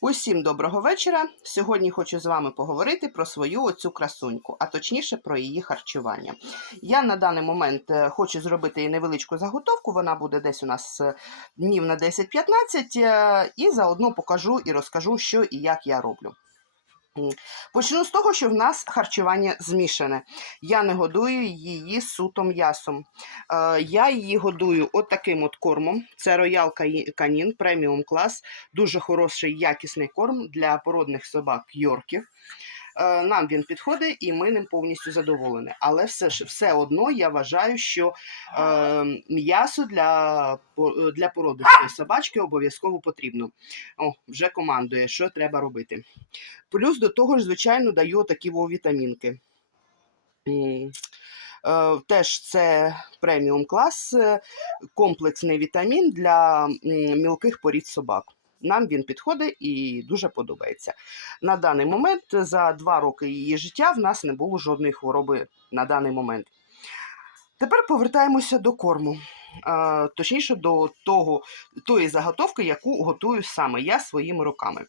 Усім доброго вечора. Сьогодні хочу з вами поговорити про свою оцю красуньку, а точніше про її харчування. Я на даний момент е, хочу зробити невеличку заготовку. Вона буде десь у нас е, днів на 10-15, е, і заодно покажу і розкажу, що і як я роблю. Почну з того, що в нас харчування змішане. Я не годую її суто м'ясом. Е, Я її годую от таким от кормом. Це Canin- Canin преміум клас. Дуже хороший якісний корм для породних собак Йорків. Е, Нам він підходить і ми ним повністю задоволені. Але все ж все одно я вважаю, що е, м'ясо для, для породистої собачки обов'язково потрібно. О, вже командує, що треба робити. Плюс до того ж, звичайно, даю такі вітамінки. Е, Теж це преміум клас, е, комплексний вітамін для мілких порід собак. Нам він підходить і дуже подобається. На даний момент, за два роки її життя, в нас не було жодної хвороби на даний момент. Тепер повертаємося до корму. Е, Точніше, до того, тої заготовки, яку готую саме я своїми руками.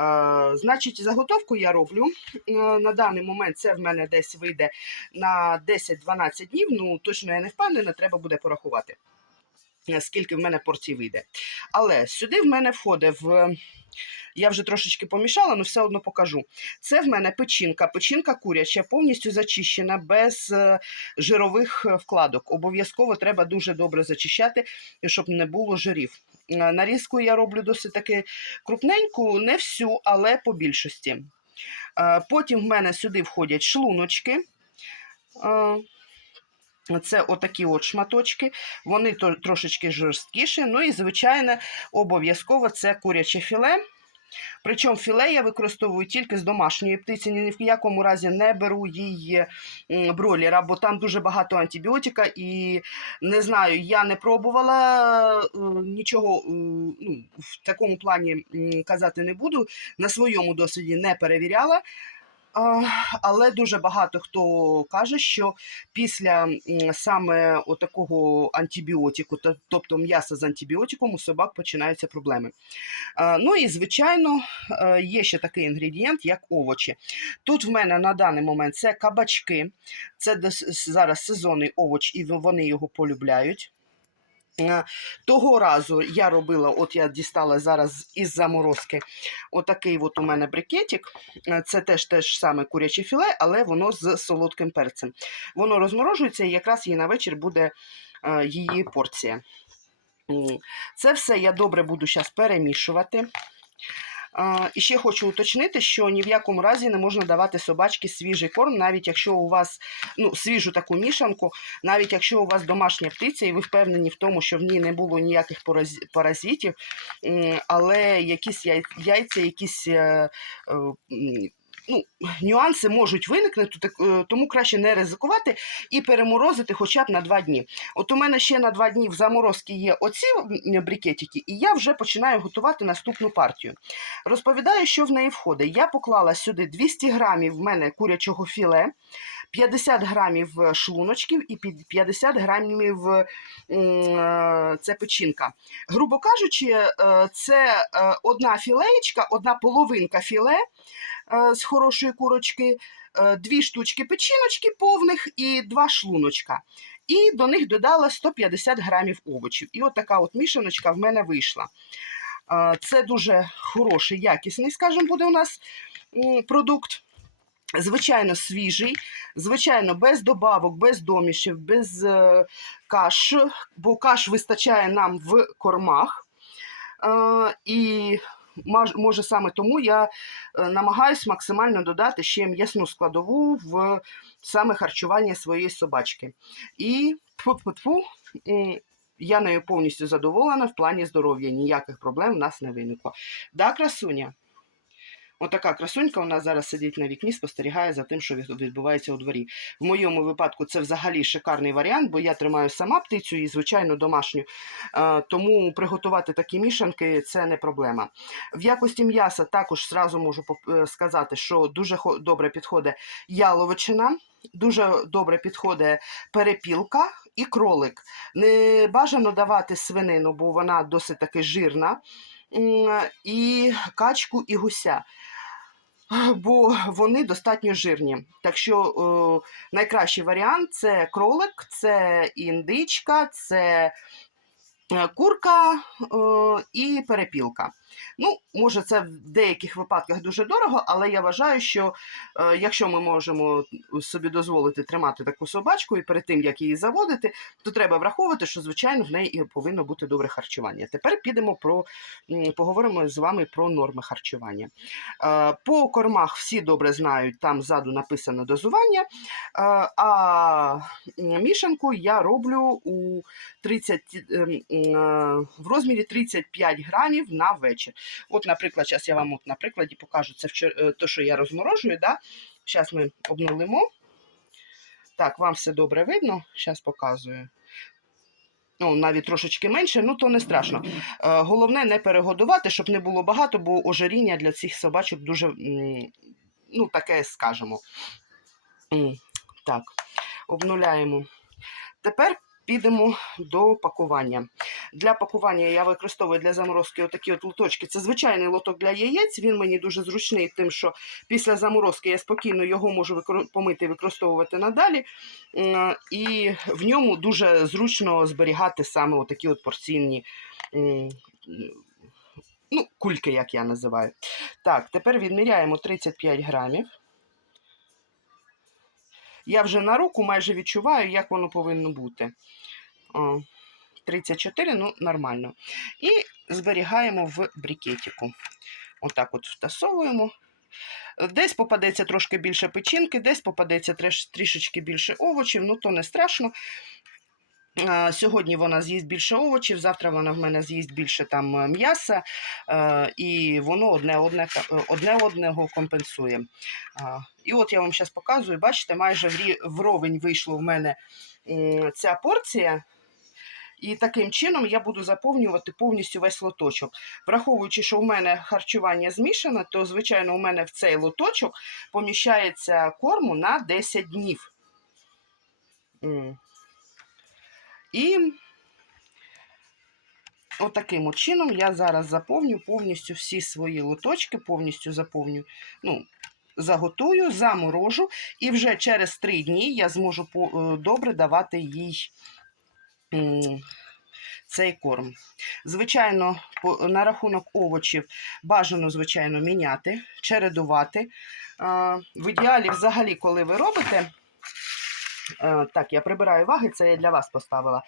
Е, Значить, заготовку я роблю. Е, На даний момент це в мене десь вийде на 10-12 днів. Ну, точно я не впевнена, треба буде порахувати, скільки в мене порцій вийде. Але сюди в мене входить в. Я вже трошечки помішала, але все одно покажу. Це в мене печінка, печінка куряча, повністю зачищена, без е, жирових е, вкладок. Обов'язково треба дуже добре зачищати, щоб не було жирів. Е, Нарізку я роблю досить таки крупненьку, не всю, але по більшості. Е, Потім в мене сюди входять шлуночки. Це отакі от шматочки, вони трошечки жорсткіші. Ну і, звичайно, обов'язково це куряче філе. Причому філе я використовую тільки з домашньої птиці, ні в якому разі не беру її м, бройлера, бо там дуже багато антибіотика, і не знаю, я не пробувала е, нічого е, ну, в такому плані казати не буду. На своєму досвіді не перевіряла. Але дуже багато хто каже, що після саме такого антибіотику, тобто м'яса з антибіотиком, у собак починаються проблеми. Ну і звичайно, е, є ще такий інгредієнт, як овочі. Тут в мене на даний момент це кабачки, це зараз сезонний овоч, і вони його полюбляють. Е, Того разу я робила, от я дістала зараз із заморозки, отакий от у мене брикетик. Е, Це теж теж саме куряче філе, але воно з солодким перцем. Воно розморожується і якраз її на вечір буде е, її порція. Це все я добре буду зараз перемішувати. І ще хочу уточнити, що ні в якому разі не можна давати собачці свіжий корм, навіть якщо у вас ну, свіжу таку мішанку, навіть якщо у вас домашня птиця, і ви впевнені в тому, що в ній не було ніяких паразитів, але якісь яйця, якісь е, е, ну, нюанси можуть виникнути, е, тому краще не ризикувати і переморозити хоча б на два дні. От у мене ще на два дні в заморозки є оці брікетики, і я вже починаю готувати наступну партію. Розповідаю, що в неї входить. Я поклала сюди 200 грамів в мене курячого філе, 50 грамів е, шлуночків і 50 грамів е, е, це печінка. Грубо кажучи, це одна філеєчка, одна половинка філе з хорошої курочки, дві штучки печіночки повних і два шлуночка. І до них додала 150 грамів овочів. І от така от мішаночка в мене вийшла. Це дуже хороший, якісний, скажімо, буде у нас продукт. Звичайно, свіжий, звичайно, без добавок, без домішів, без е, каш, бо каш вистачає нам в кормах. Е, і може саме тому я е, намагаюсь максимально додати ще м'ясну складову в саме харчування своєї собачки. І тьфу-тьфу-тьфу, я нею повністю задоволена в плані здоров'я. Ніяких проблем в нас не виникло. Да, красуня? Отака красунька у нас зараз сидить на вікні, спостерігає за тим, що відбувається у дворі. В моєму випадку це взагалі шикарний варіант, бо я тримаю сама птицю і, звичайно, домашню. Тому приготувати такі мішанки це не проблема. В якості м'яса також зразу можу е, сказати, що дуже добре підходить яловичина, дуже добре підходить перепілка і кролик. Не бажано давати свинину, бо вона досить таки жирна. І качку, і гуся. Бо вони достатньо жирні. Так що е, найкращий варіант це кролик, це індичка, це е, курка е, і перепілка. Ну, може, це в деяких випадках дуже дорого, але я вважаю, що е, якщо ми можемо собі дозволити тримати таку собачку і перед тим, як її заводити, то треба враховувати, що звичайно в неї і повинно бути добре харчування. Тепер підемо про поговоримо з вами про норми харчування. Е, По кормах всі добре знають, там ззаду написано дозування. е, А мішанку я роблю у 30, ем, е, в розмірі 35 грамів на вечір. От, наприклад, зараз я вам от на прикладі покажу це вчора, е, то, що я розморожую. Да? Зараз ми обнулимо. Так, вам все добре видно. Зараз показую. Ну, навіть трошечки менше, ну то не страшно. Е, головне не перегодувати, щоб не було багато, бо ожиріння для цих собачок дуже, ну, таке скажемо. Так, обнуляємо. Тепер підемо до пакування. Для пакування я використовую для заморозки отакі от лоточки. Це звичайний лоток для яєць. Він мені дуже зручний, тим, що після заморозки я спокійно його можу помити і використовувати надалі. І в ньому дуже зручно зберігати саме отакі от порційні ну, кульки, як я називаю. Так, тепер відміряємо 35 грамів. Я вже на руку майже відчуваю, як воно повинно бути. 34, ну, нормально. І зберігаємо в брикетику. Отак от втасовуємо. Десь попадеться трошки більше печінки, десь попадеться трішечки більше овочів, ну то не страшно. Сьогодні вона з'їсть більше овочів, завтра вона в мене з'їсть більше там е, м'яса, е, і воно одне, одне, е, одне одного компенсує. І от я вам зараз показую, бачите, майже вровень вийшло в мене ця порція. І таким чином я буду заповнювати повністю весь лоточок. Враховуючи, що в мене харчування змішане, то, звичайно, у мене в цей лоточок поміщається корму на 10 днів. І отаким от чином я зараз заповню повністю всі свої лоточки, повністю заповню, ну, заготую, заморожу, і вже через 3 дні я зможу е, добре давати їй цей корм. Звичайно, на рахунок овочів бажано, звичайно, міняти, чередувати. В ідеалі, взагалі, коли ви робите. Е, Так, я прибираю ваги, це я для вас поставила.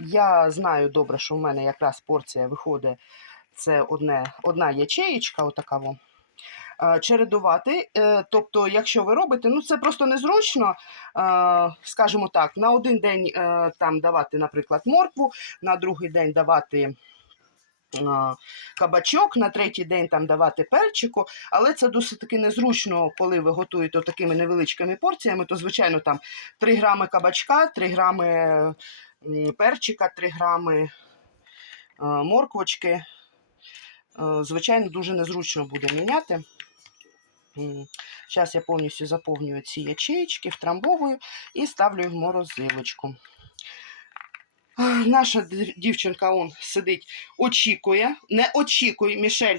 Я знаю добре, що в мене якраз порція виходить. Це одне, одна ячеєчка, отака во. Е, Чередувати. Е, Тобто, якщо ви робите, ну це просто незручно, скажімо так, на один день там давати, наприклад, моркву, на другий день давати. Кабачок, на третій день там давати перчику, але це досить таки незручно, коли ви готуєте такими невеличкими порціями, то, звичайно, там 3 грами кабачка, 3 грами перчика, 3 грами е, морквочки. Е, Звичайно, дуже незручно буде міняти. Зараз я повністю заповнюю ці ячеїчки, втрамбовую і ставлю в морозилочку. Наша дівчинка он сидить, очікує. Не очікуй, Мішель.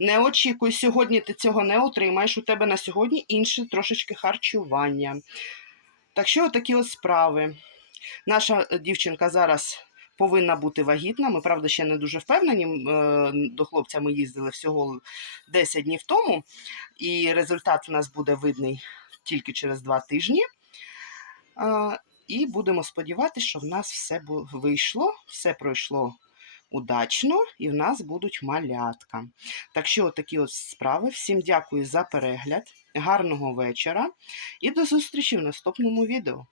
Не очікуй, сьогодні ти цього не отримаєш. У тебе на сьогодні інше трошечки харчування. Так що, такі от справи. Наша е, дівчинка зараз повинна бути вагітна. Ми, правда, ще не дуже впевнені. Е, До хлопця ми їздили всього 10 днів тому, і результат у нас буде видний тільки через 2 тижні. І будемо сподіватися, що в нас все вийшло, все пройшло удачно, і в нас будуть малятка. Так що, такі от справи. Всім дякую за перегляд, гарного вечора і до зустрічі в наступному відео.